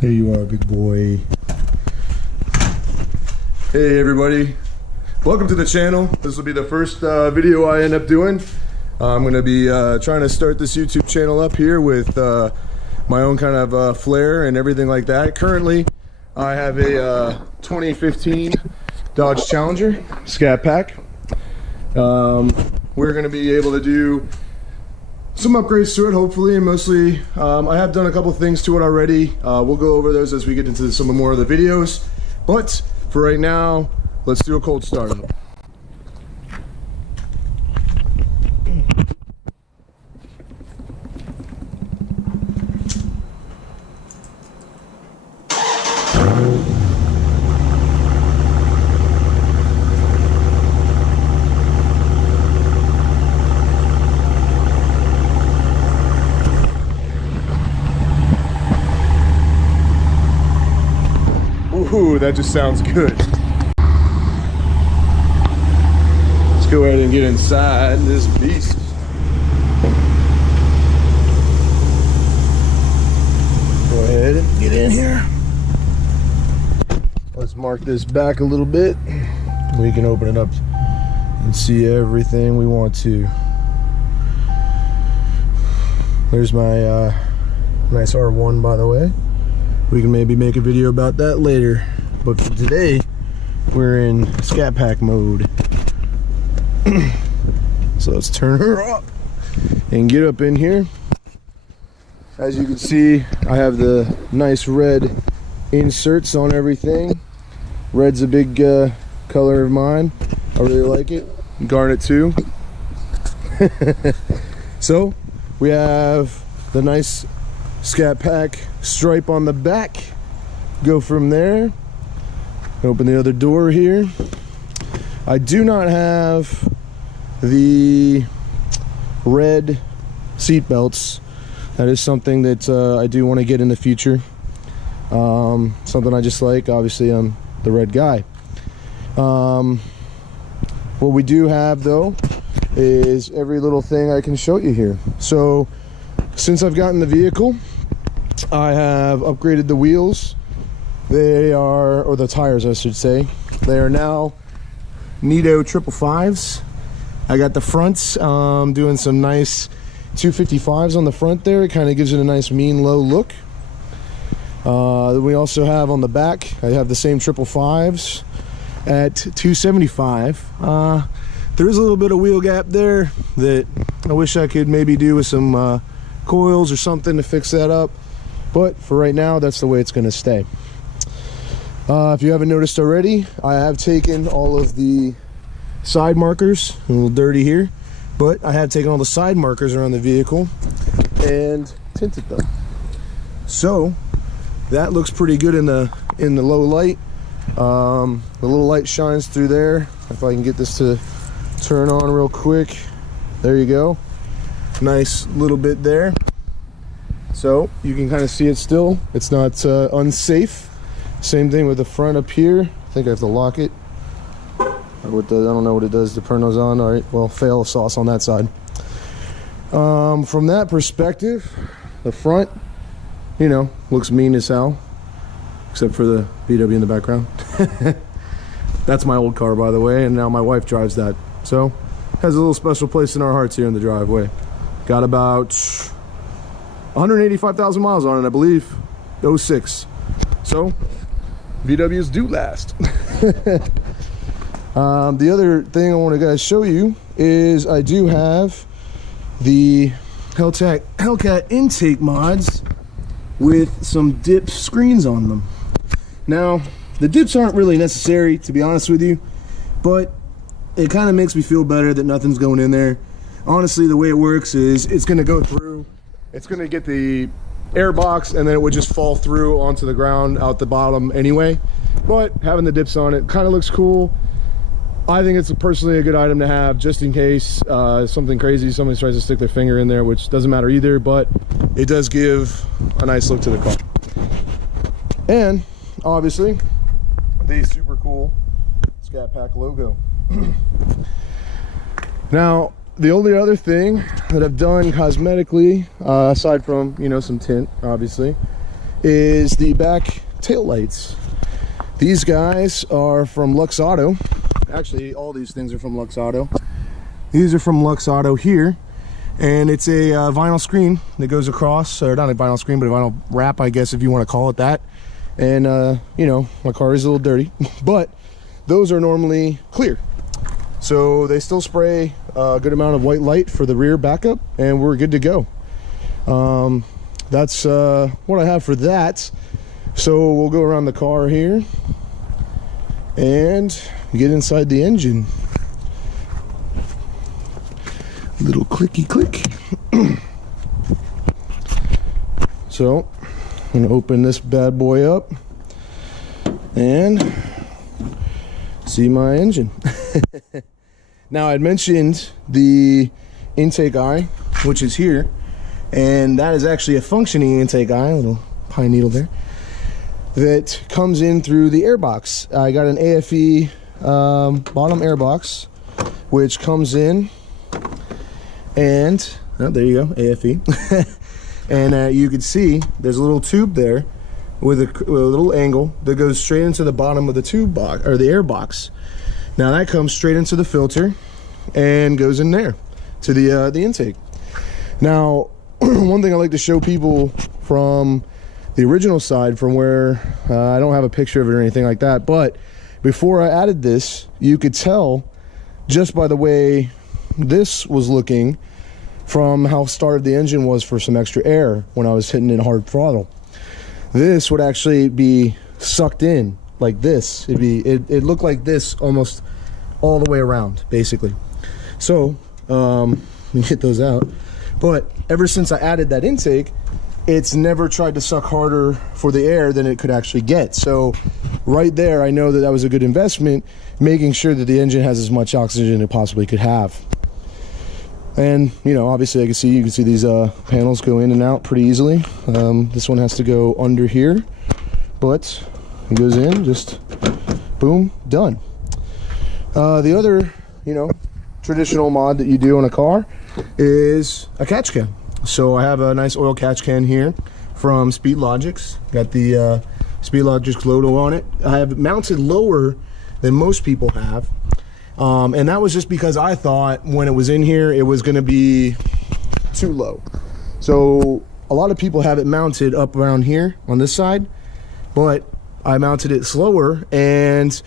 Here you are, big boy. Hey everybody, welcome to the channel. This will be the first video I end up doing. I'm going to be trying to start this YouTube channel up here with my own kind of flair and everything like that. Currently, I have a 2015 Dodge Challenger Scat Pack. We're going to be able to do some upgrades to it, hopefully, and mostly I have done a couple things to it already. We'll go over those as we get into some more of the videos, but for right now, let's do a cold start. Ooh, that just sounds good. Let's go ahead and get inside this beast. Go ahead and get in here. Let's mark this back a little bit. We can open it up and see everything we want to. There's my nice R1, by the way. We can maybe make a video about that later, but for today we're in Scat Pack mode. So let's turn her up and get up in here. As you can see, I have the nice red inserts on everything. Red's a big color of mine. I really like it. Garnet too. So we have the nice Scat Pack stripe on the back. Go from there. Open the other door here. I do not have the red seat belts. That is something that I do want to get in the future. Something I just like. Obviously, I'm the red guy. What we do have though is every little thing I can show you here. So since I've gotten the vehicle, I have upgraded the wheels. They are, or the tires I should say, they are now Nito 555s. I got the fronts doing some nice 255s on the front there. It kind of gives it a nice mean low look. We also have on the back, I have the same 555s at 275. There is a little bit of wheel gap there that I wish I could maybe do with some coils or something to fix that up, but for right now that's the way it's going to stay. If you haven't noticed already, I have taken all of the side markers, a little dirty here, but I have taken all the side markers around the vehicle and tinted them, so that looks pretty good in the low light. The little light shines through there. If I can get this to turn on real quick, there you go. Nice little bit there, so you can kind of see it still. It's not unsafe. Same thing with the front up here. I think I have to lock it. I don't know what it does to turn those on. All right, well, fail sauce on that side. From that perspective, the front, you know, looks mean as hell, except for the VW in the background. That's my old car, by the way, and now my wife drives that, so has a little special place in our hearts here in the driveway. Got about 185,000 miles on it, I believe. 06. So VWs do last. The other thing I want to guys show you is I do have the Hellcat intake mods with some dip screens on them. Now, the dips aren't really necessary, to be honest with you, but it kind of makes me feel better that nothing's going in there. Honestly, the way it works is it's going to go through, it's going to get the air box, and then it would just fall through onto the ground out the bottom anyway. But having the dips on it kind of looks cool. I think it's personally a good item to have just in case something crazy, somebody tries to stick their finger in there, which doesn't matter either, but it does give a nice look to the car. And obviously the super cool Scat Pack logo. Now, the only other thing that I've done cosmetically, aside from, you know, some tint, obviously, is the back tail lights. These guys are from Lux Auto. Actually, all these things are from Lux Auto. These are from Lux Auto here, and it's a vinyl screen that goes across, or not a vinyl screen, but a vinyl wrap, I guess, if you want to call it that. And you know, my car is a little dirty, but those are normally clear. So they still spray a good amount of white light for the rear backup, and we're good to go. That's what I have for that. So we'll go around the car here and get inside the engine. Little clicky click. So I'm gonna open this bad boy up and see my engine. Now, I'd mentioned the intake eye, which is here, and that is actually a functioning intake eye, a little pine needle there, that comes in through the airbox. I got an AFE bottom airbox, which comes in, and oh, there you go, AFE. And you can see there's a little tube there with a little angle that goes straight into the bottom of the tube box, or the air box. Now that comes straight into the filter and goes in there to the intake. Now, one thing I like to show people from the original side, from where I don't have a picture of it or anything like that, but before I added this, you could tell just by the way this was looking from how started the engine was for some extra air when I was hitting it hard throttle. This would actually be sucked in like this. It looked like this almost all the way around, basically. So let me get those out. But ever since I added that intake, it's never tried to suck harder for the air than it could actually get. So right there, I know that that was a good investment, making sure that the engine has as much oxygen as it possibly could have. And you know, obviously you can see these panels go in and out pretty easily. This one has to go under here, but it goes in, just boom, done. The other, you know, traditional mod that you do on a car is a catch can. So I have a nice oil catch can here from Speedlogix. Got the Speedlogix logo on it. I have it mounted lower than most people have. And that was just because I thought when it was in here, it was going to be too low. So a lot of people have it mounted up around here on this side, but I mounted it slower and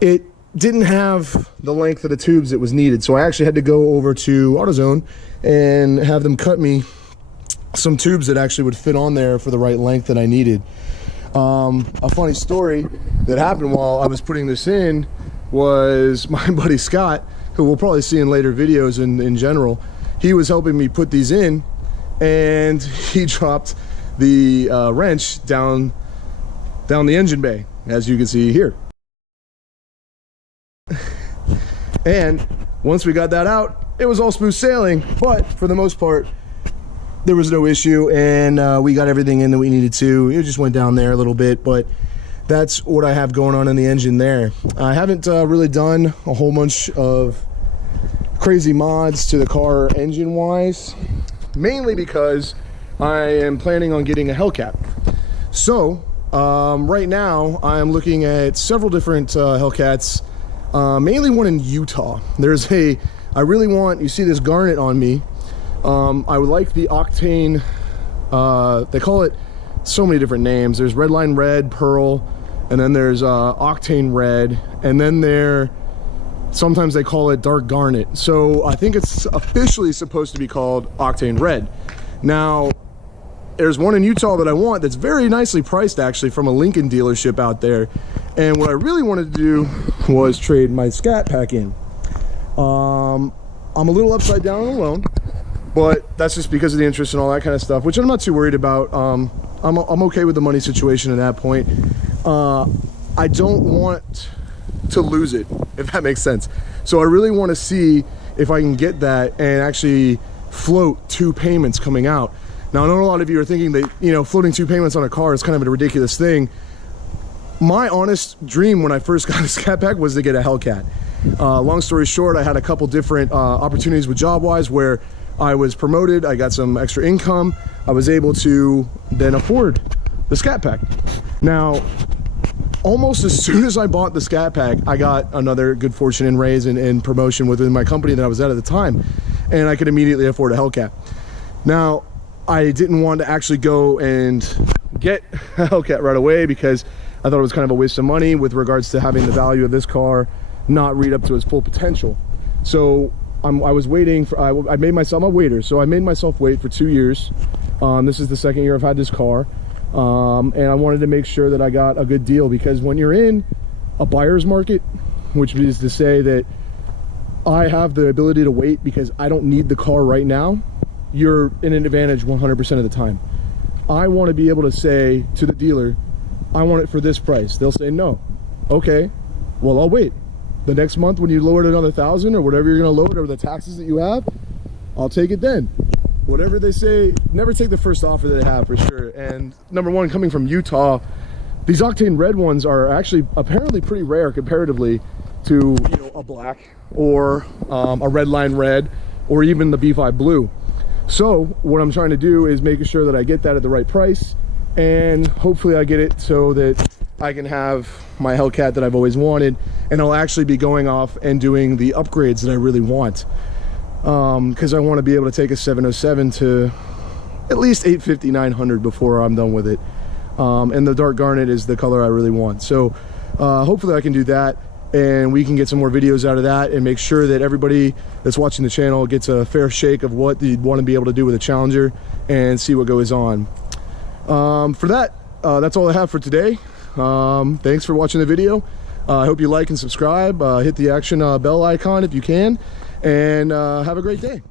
it didn't have the length of the tubes that was needed. So I actually had to go over to AutoZone and have them cut me some tubes that actually would fit on there for the right length that I needed. A funny story that happened while I was putting this in was my buddy Scott, who we'll probably see in later videos in general. He was helping me put these in, and he dropped the wrench down the engine bay, as you can see here. And once we got that out, it was all smooth sailing, but for the most part there was no issue, and we got everything in that we needed to. It just went down there a little bit, but that's what I have going on in the engine there. I haven't really done a whole bunch of crazy mods to the car engine wise, mainly because I am planning on getting a Hellcat. So right now I'm looking at several different Hellcats, mainly one in Utah. There's I really want, you see this garnet on me, I would like the Octane, they call it so many different names. There's Redline Red, Pearl, and then there's Octane Red, and then sometimes they call it Dark Garnet. So I think it's officially supposed to be called Octane Red. Now, there's one in Utah that I want that's very nicely priced, actually, from a Lincoln dealership out there. And what I really wanted to do was trade my Scat pack in. I'm a little upside down on the loan, but that's just because of the interest and all that kind of stuff, which I'm not too worried about. I'm okay with the money situation at that point. I don't want to lose it, if that makes sense. So I really want to see if I can get that and actually float 2 payments coming out. Now, I know a lot of you are thinking that, you know, floating 2 payments on a car is kind of a ridiculous thing. My honest dream when I first got a Scat pack was to get a Hellcat. Long story short, I had a couple different opportunities with job-wise where I was promoted, I got some extra income, I was able to then afford the Scat Pack. Now, almost as soon as I bought the Scat Pack, I got another good fortune and raise and promotion within my company that I was at the time, and I could immediately afford a Hellcat. Now, I didn't want to actually go and get a Hellcat right away because I thought it was kind of a waste of money with regards to having the value of this car not read up to its full potential. So I was waiting for, I made myself, I'm a waiter, so I made myself wait for 2 years. This is the second year I've had this car. And I wanted to make sure that I got a good deal, because when you're in a buyer's market, which is to say that I have the ability to wait because I don't need the car right now, you're in an advantage 100% of the time. I want to be able to say to the dealer, I want it for this price. They'll say no. Okay, well, I'll wait. The next month when you lower it another 1,000 or whatever you're going to load, or the taxes that you have, I'll take it then. Whatever they say, never take the first offer that they have, for sure. And number one, coming from Utah, these octane red ones are actually apparently pretty rare comparatively to, you know, a black or a red line red or even the B5 blue. So what I'm trying to do is making sure that I get that at the right price, and hopefully I get it so that I can have my Hellcat that I've always wanted, and I'll actually be going off and doing the upgrades that I really want. Because I want to be able to take a 707 to at least 850, 900 before I'm done with it. And the dark garnet is the color I really want. So hopefully I can do that, and we can get some more videos out of that and make sure that everybody that's watching the channel gets a fair shake of what you'd want to be able to do with a Challenger and see what goes on. For that, that's all I have for today. Thanks for watching the video. I hope you like and subscribe. Hit the action bell icon if you can, and have a great day.